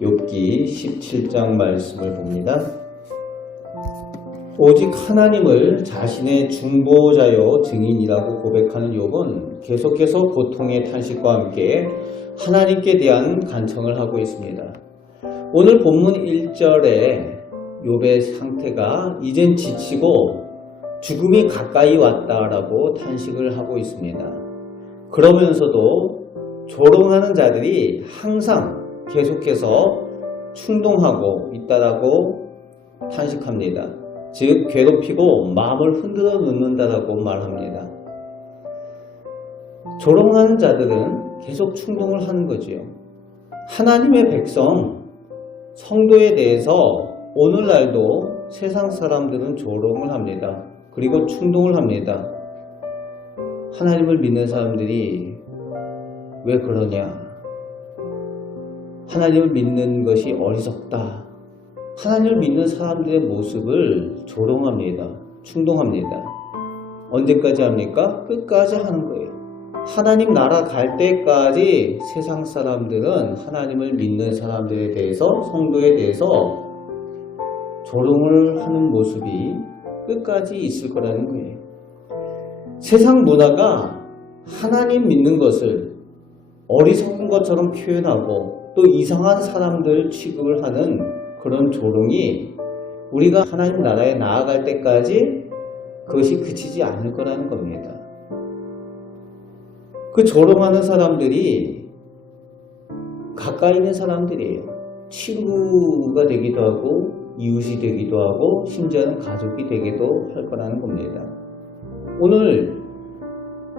욥기 17장 말씀을 봅니다. 오직 하나님을 자신의 중보자요 증인이라고 고백하는 욥은 계속해서 고통의 탄식과 함께 하나님께 대한 간청을 하고 있습니다. 오늘 본문 1절에 욥의 상태가 이젠 지치고 죽음이 가까이 왔다라고 탄식을 하고 있습니다. 그러면서도 조롱하는 자들이 항상 계속해서 충동하고 있다라고 탄식합니다. 즉 괴롭히고 마음을 흔들어 놓는다라고 말합니다. 조롱하는 자들은 계속 충동을 하는 거지요. 하나님의 백성 성도에 대해서 오늘날도 세상 사람들은 조롱을 합니다. 그리고 충동을 합니다. 하나님을 믿는 사람들이 왜 그러냐? 하나님을 믿는 것이 어리석다. 하나님을 믿는 사람들의 모습을 조롱합니다. 충동합니다. 언제까지 합니까? 끝까지 하는 거예요. 하나님 나라 갈 때까지 세상 사람들은 하나님을 믿는 사람들에 대해서 성도에 대해서 조롱을 하는 모습이 끝까지 있을 거라는 거예요. 세상 문화가 하나님 믿는 것을 어리석은 것처럼 표현하고 또 이상한 사람들 취급을 하는 그런 조롱이 우리가 하나님 나라에 나아갈 때까지 그것이 그치지 않을 거라는 겁니다. 그 조롱하는 사람들이 가까이 있는 사람들이에요. 친구가 되기도 하고 이웃이 되기도 하고 심지어는 가족이 되기도 할 거라는 겁니다. 오늘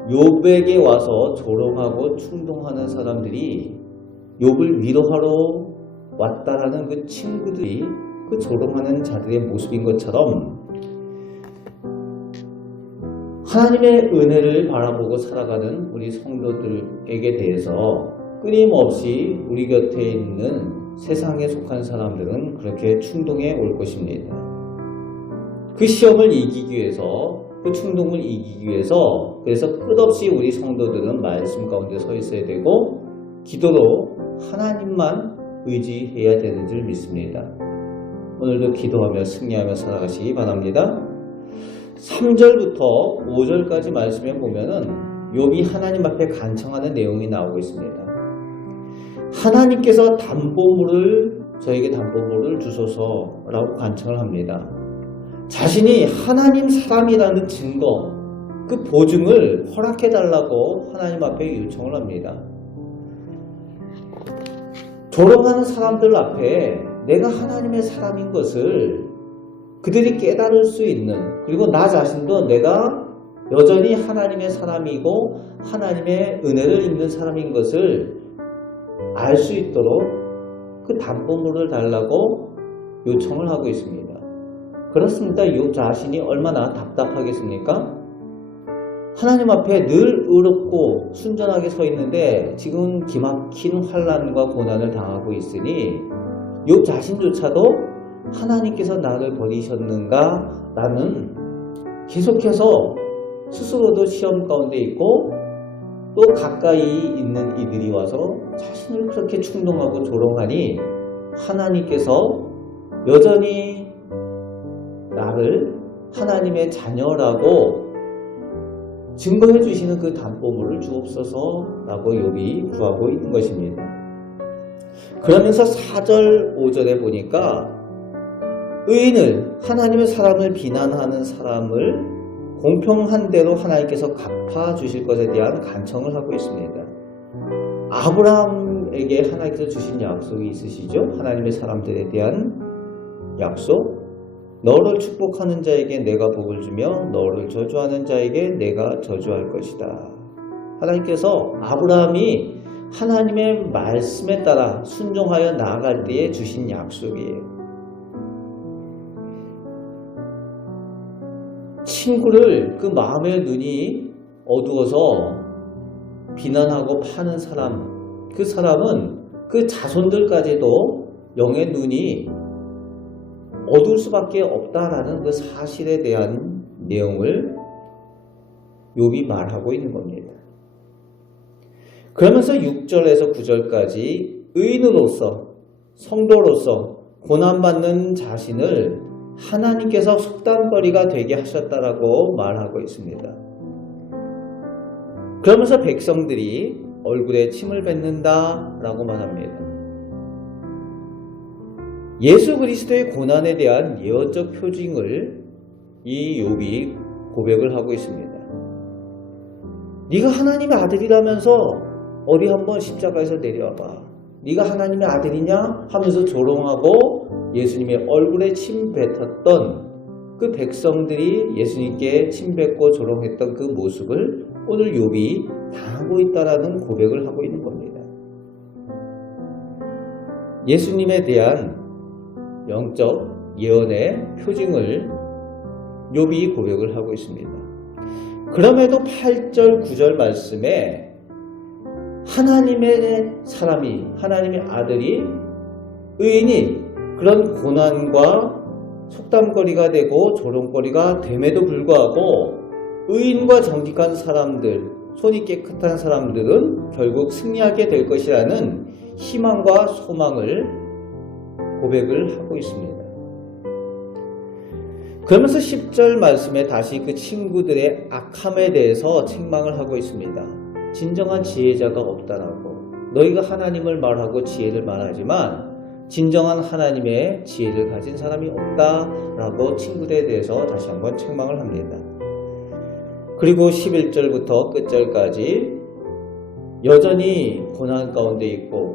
욥에게 와서 조롱하고 충동하는 사람들이 욥을 위로하러 왔다라는 그 친구들이 그 조롱하는 자들의 모습인 것처럼 하나님의 은혜를 바라보고 살아가는 우리 성도들에게 대해서 끊임없이 우리 곁에 있는 세상에 속한 사람들은 그렇게 충동해 올 것입니다. 그 시험을 이기기 위해서 그 충동을 이기기 위해서 그래서 끝없이 우리 성도들은 말씀 가운데 서 있어야 되고 기도로 하나님만 의지해야 되는 줄 믿습니다. 오늘도 기도하며 승리하며 살아가시기 바랍니다. 3절부터 5절까지 말씀에 보면은 욥이 하나님 앞에 간청하는 내용이 나오고 있습니다. 하나님께서 담보물을 저에게 담보물을 주소서라고 간청을 합니다. 자신이 하나님 사람이라는 증거, 그 보증을 허락해 달라고 하나님 앞에 요청을 합니다. 조롱하는 사람들 앞에 내가 하나님의 사람인 것을 그들이 깨달을 수 있는 그리고 나 자신도 내가 여전히 하나님의 사람이고 하나님의 은혜를 입는 사람인 것을 알 수 있도록 그 담보물을 달라고 요청을 하고 있습니다. 그렇습니다. 이 자신이 얼마나 답답하겠습니까? 하나님 앞에 늘 의롭고 순전하게 서 있는데 지금 기막힌 환란과 고난을 당하고 있으니 이 자신조차도 하나님께서 나를 버리셨는가? 라는 계속해서 스스로도 시험 가운데 있고 또 가까이 있는 이들이 와서 자신을 그렇게 충동하고 조롱하니 하나님께서 여전히 나를 하나님의 자녀라고 증거해 주시는 그 담보물을 주옵소서라고 욥이 구하고 있는 것입니다. 그러면서 4절, 5절에 보니까 의인을 하나님의 사람을 비난하는 사람을 공평한 대로 하나님께서 갚아 주실 것에 대한 간청을 하고 있습니다. 아브라함에게 하나님께서 주신 약속이 있으시죠? 하나님의 사람들에 대한 약속. 너를 축복하는 자에게 내가 복을 주며 너를 저주하는 자에게 내가 저주할 것이다. 하나님께서 아브라함이 하나님의 말씀에 따라 순종하여 나아갈 때에 주신 약속이에요. 친구를 그 마음의 눈이 어두워서 비난하고 파는 사람, 그 사람은 그 자손들까지도 영의 눈이 어두울 수밖에 없다라는 그 사실에 대한 내용을 욥이 말하고 있는 겁니다. 그러면서 6절에서 9절까지 의인으로서 성도로서 고난받는 자신을 하나님께서 속담거리가 되게 하셨다라고 말하고 있습니다. 그러면서 백성들이 얼굴에 침을 뱉는다라고 말합니다. 예수 그리스도의 고난에 대한 예언적 표징을 이 욥이 고백을 하고 있습니다. 네가 하나님의 아들이라면서 어디 한번 십자가에서 내려와봐. 네가 하나님의 아들이냐 하면서 조롱하고 예수님의 얼굴에 침 뱉었던 그 백성들이 예수님께 침 뱉고 조롱했던 그 모습을 오늘 욥이 당하고 있다라는 고백을 하고 있는 겁니다. 예수님에 대한 영적 예언의 표징을 욥이 고백을 하고 있습니다. 그럼에도 8절 9절 말씀에 하나님의 사람이 하나님의 아들이 의인이 그런 고난과 속담거리가 되고 조롱거리가 됨에도 불구하고 의인과 정직한 사람들 손이 깨끗한 사람들은 결국 승리하게 될 것이라는 희망과 소망을 고백을 하고 있습니다. 그러면서 10절 말씀에 다시 그 친구들의 악함에 대해서 책망을 하고 있습니다. 진정한 지혜자가 없다라고. 너희가 하나님을 말하고 지혜를 말하지만 진정한 하나님의 지혜를 가진 사람이 없다라고 친구들에 대해서 다시 한번 책망을 합니다. 그리고 11절부터 끝절까지 여전히 고난 가운데 있고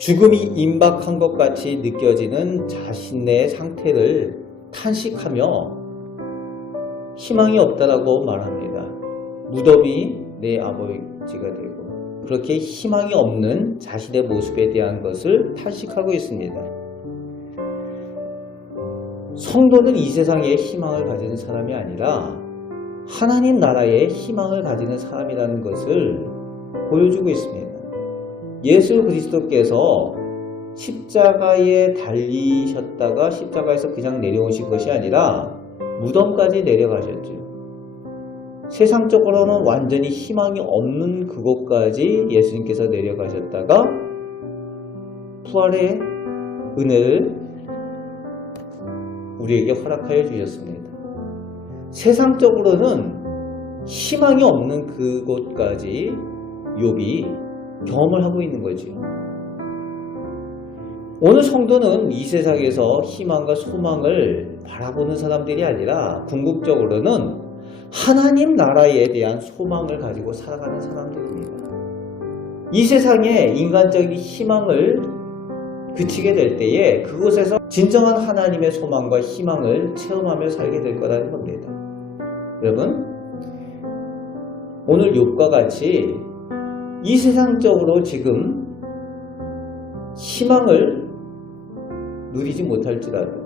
죽음이 임박한 것 같이 느껴지는 자신의 상태를 탄식하며 희망이 없다라고 말합니다. 무덤이 내 아버지가 되고 그렇게 희망이 없는 자신의 모습에 대한 것을 탄식하고 있습니다. 성도는 이 세상에 희망을 가지는 사람이 아니라 하나님 나라에 희망을 가지는 사람이라는 것을 보여주고 있습니다. 예수 그리스도께서 십자가에 달리셨다가 십자가에서 그냥 내려오신 것이 아니라 무덤까지 내려가셨죠. 세상적으로는 완전히 희망이 없는 그곳까지 예수님께서 내려가셨다가 부활의 은혜를 우리에게 허락하여 주셨습니다. 세상적으로는 희망이 없는 그곳까지 욥이 경험을 하고 있는 거지요. 오늘 성도는 이 세상에서 희망과 소망을 바라보는 사람들이 아니라 궁극적으로는 하나님 나라에 대한 소망을 가지고 살아가는 사람들입니다. 이 세상에 인간적인 희망을 그치게 될 때에 그곳에서 진정한 하나님의 소망과 희망을 체험하며 살게 될 거라는 겁니다. 여러분, 오늘 욥과 같이 이 세상적으로 지금 희망을 누리지 못할지라도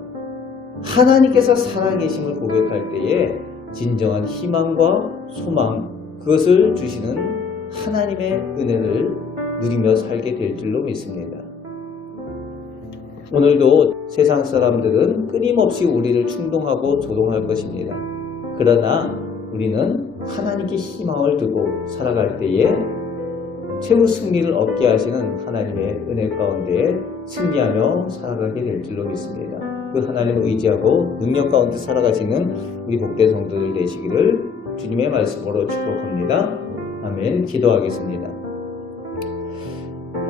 하나님께서 살아계심을 고백할 때에 진정한 희망과 소망 그것을 주시는 하나님의 은혜를 누리며 살게 될 줄로 믿습니다. 오늘도 세상 사람들은 끊임없이 우리를 충동하고 조롱할 것입니다. 그러나 우리는 하나님께 희망을 두고 살아갈 때에 최후 승리를 얻게 하시는 하나님의 은혜 가운데 승리하며 살아가게 될 줄로 믿습니다. 그 하나님을 의지하고 능력 가운데 살아가시는 우리 복된 성도들 되시기를 주님의 말씀으로 축복합니다. 아멘. 기도하겠습니다.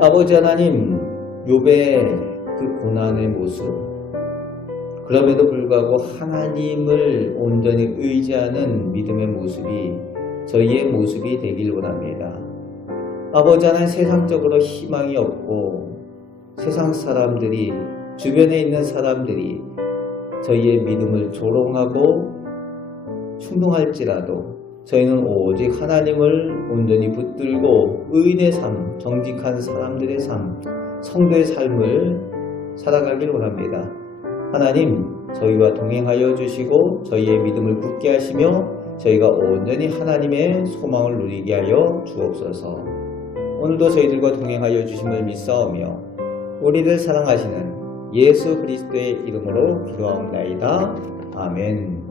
아버지 하나님, 욥의 그 고난의 모습, 그럼에도 불구하고 하나님을 온전히 의지하는 믿음의 모습이 저희의 모습이 되길 원합니다. 아버지 하나님 세상적으로 희망이 없고 세상 사람들이 주변에 있는 사람들이 저희의 믿음을 조롱하고 충동할지라도 저희는 오직 하나님을 온전히 붙들고 의인의 삶, 정직한 사람들의 삶, 성도의 삶을 살아가길 원합니다. 하나님, 저희와 동행하여 주시고 저희의 믿음을 굳게 하시며 저희가 온전히 하나님의 소망을 누리게 하여 주옵소서. 오늘도 저희들과 동행하여 주심을 믿사오며 우리를 사랑하시는 예수 그리스도의 이름으로 기도하옵나이다. 아멘.